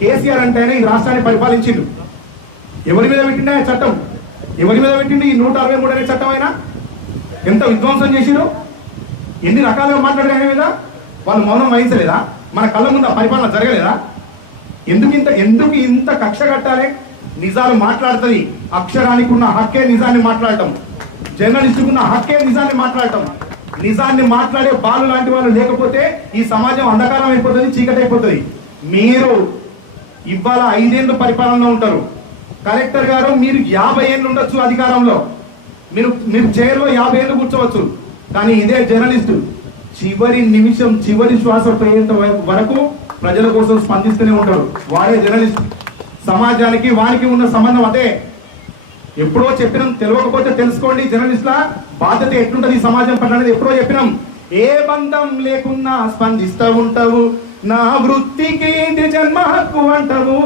కేసీఆర్ అంటేనే ఈ రాష్ట్రాన్ని పరిపాలించిండు. ఎవరి మీద పెట్టిండే చట్టం? ఎవరి మీద పెట్టిండు ఈ 163 అనే చట్టం? అయినా ఎంత విధ్వంసం చేసిరు, ఎన్ని రకాలుగా మాట్లాడారు ఆయన మీద. వాళ్ళు మౌనం వహించలేదా? మన కళ్ళ ముందు పరిపాలన జరగలేదా? ఎందుకు ఇంత కక్ష కట్టాలి? నిజాలు మాట్లాడుతుంది. అక్షరానికి ఉన్న హక్కే నిజాన్ని మాట్లాడటం, జర్నలిస్టుకు ఉన్న హక్కే నిజాన్ని మాట్లాడటం. నిజాన్ని మాట్లాడే బాలు లాంటి వాళ్ళు లేకపోతే ఈ సమాజం అంధకారం అయిపోతుంది, చీకటి అయిపోతుంది. మీరు ఇవాళ 5 ఏళ్ళు పరిపాలనలో ఉంటారు. కలెక్టర్ గారు మీరు 50 ఏళ్ళు ఉండొచ్చు అధికారంలో, మీరు చైర్లో 50 ఏళ్ళు కూర్చోవచ్చు. కానీ ఇదే జర్నలిస్టు చివరి నిమిషం, చివరి శ్వాస పోయేంత వరకు ప్రజల కోసం స్పందిస్తూనే ఉంటాడు. వాడే జర్నలిస్ట్. సమాజానికి వారికి ఉన్న సంబంధం అదే. ఎప్పుడో చెప్పినాం, తెలియకపోతే తెలుసుకోండి. జర్నలిస్టుల బాధ్యత ఎట్లుంటది ఈ సమాజం పట్ల అనేది ఎప్పుడో చెప్పినాం. ఏ బంధం లేకున్నా స్పందిస్తూ ఉంటావు, నా వృత్తికి జన్మ హక్కు అంటావు.